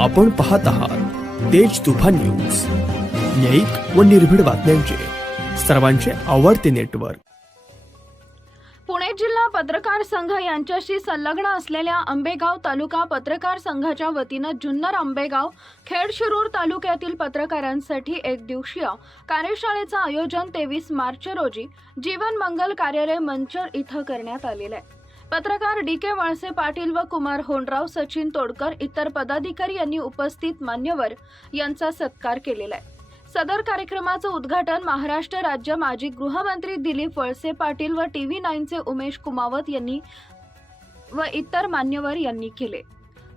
आपण पाहत आहात तेज तुफान न्यूज. न्यायिक व निर्भीड बातम्यांचे सर्वांचे आवडते नेटवर्क. पुणे जिल्हा पत्रकार संघ यांच्याशी संलग्न असलेल्या आंबेगाव तालुका पत्रकार संघाच्या वतीनं जुन्नर आंबेगाव खेड शिरूर तालुक्यातील पत्रकारांसाठी एक दिवसीय कार्यशाळेचं आयोजन तेवीस मार्च रोजी जीवन मंगल कार्यालय मंचर इथं करण्यात आलेलं आहे. पत्रकार डी के वळसे पाटील व कुमार होनराव सचिन तोडकर इतर पदाधिकारी यांनी उपस्थित मान्यवर यांचा सत्कार केलेला आहे. सदर कार्यक्रमाचं उद्घाटन महाराष्ट्र राज्य माजी गृहमंत्री दिलीप वळसे पाटील व टी व्ही नाईनचे उमेश कुमावत यांनी व इतर मान्यवर यांनी केले.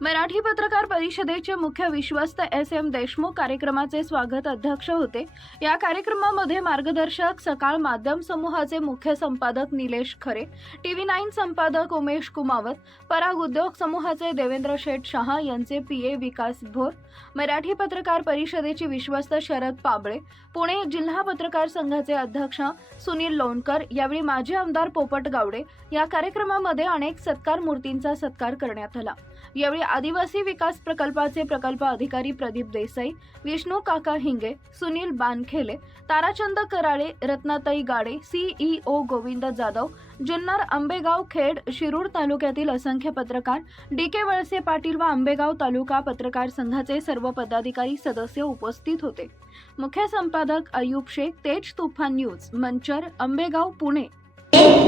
मराठी पत्रकार परिषदेचे मुख्य विश्वस्त एस एम देशमुख कार्यक्रमाचे स्वागत अध्यक्ष होते. या कार्यक्रमामध्ये मार्गदर्शक सकाळ माध्यम समूहाचे मुख्य संपादक निलेश खरे टीव्ही नाईन संपादक उमेश कुमावत पराग उद्योग समूहाचे देवेंद्र शेठ शहा यांचे पी ए विकास भोर मराठी पत्रकार परिषदेचे विश्वस्त शरद पाबळे पुणे जिल्हा पत्रकार संघाचे अध्यक्ष सुनील लोणकर यावेळी माजी आमदार पोपट गावडे. या कार्यक्रमामध्ये अनेक सत्कार मूर्तींचा सत्कार करण्यात आला. यावेळी आदिवासी विकास प्रकल्पाचे प्रकल्प अधिकारी प्रदीप देसाई विष्णू काका हिंगे सुनील बानखेले ताराचंद कराळे रत्नाताई गाडे सीईओ गोविंद जाधव जुन्नर आंबेगाव खेड शिरूर तालुक्यातील असंख्य पत्रकार डी के वळसे पाटील व आंबेगाव तालुका पत्रकार संघाचे सर्व पदाधिकारी सदस्य उपस्थित होते. मुख्य संपादक अयूब शेख तेज तुफान न्यूज मंचर आंबेगाव पुणे.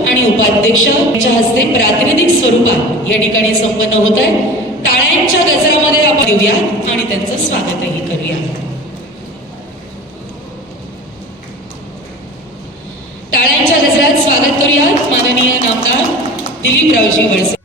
आणि उपाध्यक्ष यांच्या हस्ते प्रातिनिधिक स्वरूपात या ठिकाणी संपन्न होत आहे. टाळ्यांच्या गजरामध्ये आपण येऊया आणि त्यांचं स्वागतही करूया टाळ्यांच्या गजरात स्वागत करूया माननीय नामदार दिलीपरावजी वळसे.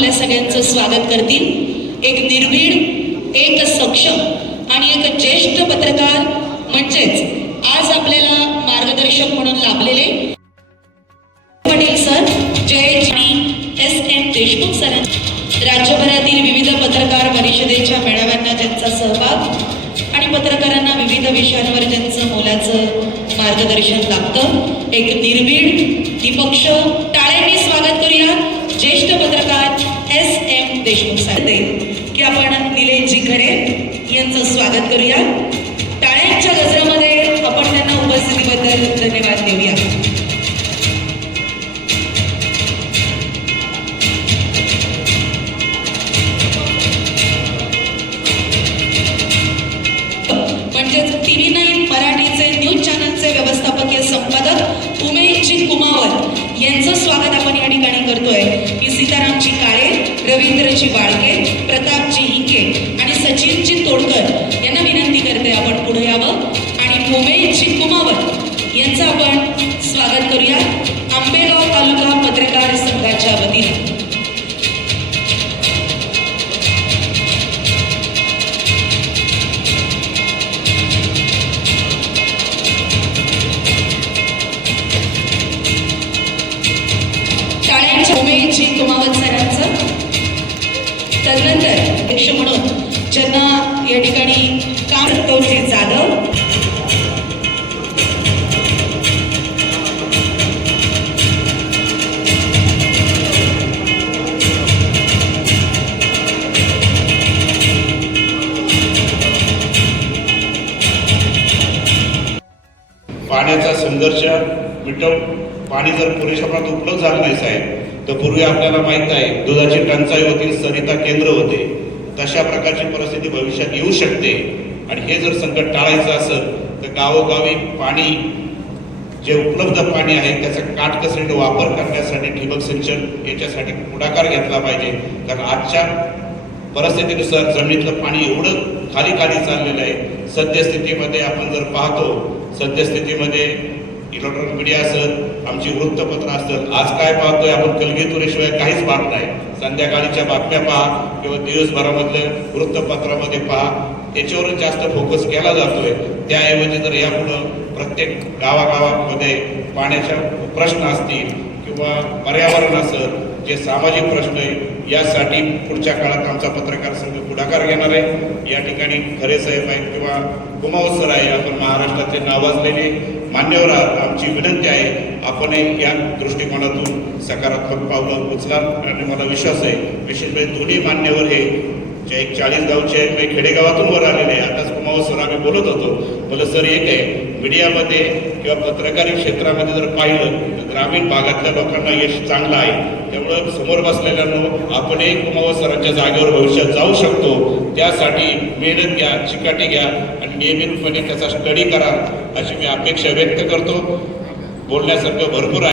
आपल्या सगळ्यांचं स्वागत करतील. एक निर्भीड एक सक्षम आणि एक ज्येष्ठ पत्रकार म्हणजेच आज आपल्याला मार्गदर्शक म्हणून लाभलेले पटेल सर जय आणि एस एम देशमुख सर. राज्यभरातील विविध पत्रकार परिषदेच्या मेळाव्यांना ज्यांचा सहभाग आणि पत्रकारांना विविध विषयांवर ज्यांचं मोलाचं मार्गदर्शन लागतं एक निर्भीड निपक्ष टाळ्यांनी स्वागत करूया. ज्येष्ठ पत्रकार देशमुख सांगते की आपण निलेशजी खरे यांचं स्वागत करूया. टाळ्यांच्या गजरामध्ये आपण त्यांना उपस्थितीबद्दल धन्यवाद देऊया. म्हणजेच टीव्ही नाईन मराठीचे न्यूज चॅनलचे व्यवस्थापकीय संपादक उमेशजी कुमावत यांचं स्वागत आपण या ठिकाणी करतोय. की सीतारामजी काळे रवींद्रजी बाळके प्रतापजी हिके आणि सचिनजी तोडकर यांना विनंती करते आपण पुढे यावं. आणि उमेशजी कुमावत यांचं आपण स्वागत करूया आंबेगाव तालुका पत्रकार संघाच्या वतीने. ज्यांना या ठिकाणी काम कौशिक जाधव. पाण्याचा संघर्ष मिटव पाणी जर पुरेशा प्रमाणात उपलब्ध झालं नाही साहेब तर पूर्वी आपल्याला माहीत आहे दुधाची टंचाई होती सरिता केंद्र होते. तशा प्रकारची परिस्थिती भविष्यात येऊ शकते. आणि हे जर संकट टाळायचं असेल तर गावोगावी पाणी जे उपलब्ध पाणी आहे त्याचा काटकसरीने वापर करण्यासाठी ठिबक सिंचन याच्यासाठी पुढाकार घेतला पाहिजे. कारण आजच्या परिस्थितीनुसार जमिनीतलं पाणी एवढं खाली खाली चाललेलं आहे. सद्यस्थितीमध्ये आपण जर पाहतो सद्यस्थितीमध्ये इलेक्ट्रॉनिक मीडिया असत आमची वृत्तपत्र असत आज काय पाहतोय आपण कलगीतुरीशिवाय काहीच पाहत नाही. संध्याकाळीच्या बातम्या पहा किंवा दिवसभरामधल्या वृत्तपत्रामध्ये पहा. त्याच्यावरच जास्त फोकस केला जातोय. त्याऐवजी जर यापुढं प्रत्येक गावागावामध्ये पाण्याच्या प्रश्न असतील किंवा पर्यावरण असेल जे सामाजिक प्रश्न आहे यासाठी पुढच्या काळात आमचा पत्रकार संघ पुढाकार घेणार आहे. या ठिकाणी खरे साहेब आहेत किंवा कुमावत सर आहे. आपण महाराष्ट्राचे नावाजलेले मान्यवर आमची विनंती आहे आपण या दृष्टिकोनातून सकारात्मक पावलं उचलाल. आणि मला विश्वास आहे विशेष म्हणजे दोन्ही मान्यवर हे जे एक चाळीस गावचे आहेत म्हणजे खेडेगावातून वर आलेले आहे सर आम्ही बोलत होतो मला सर एक आहे मीडियामध्ये किंवा पत्रकारी क्षेत्रामध्ये जर पाहिलं तर ग्रामीण भागातल्या लोकांना यश चांगलं आहे. त्यामुळं समोर बसलेल्यांनो एक कुमावत सरांच्या जागेवर भविष्यात जाऊ शकतो. त्यासाठी मेहनत घ्या चिकाटी घ्या आणि नियमितपणे त्याचा स्टडी करा अशी मी अपेक्षा व्यक्त करतो. बोलण्यासारखं भरपूर आहे.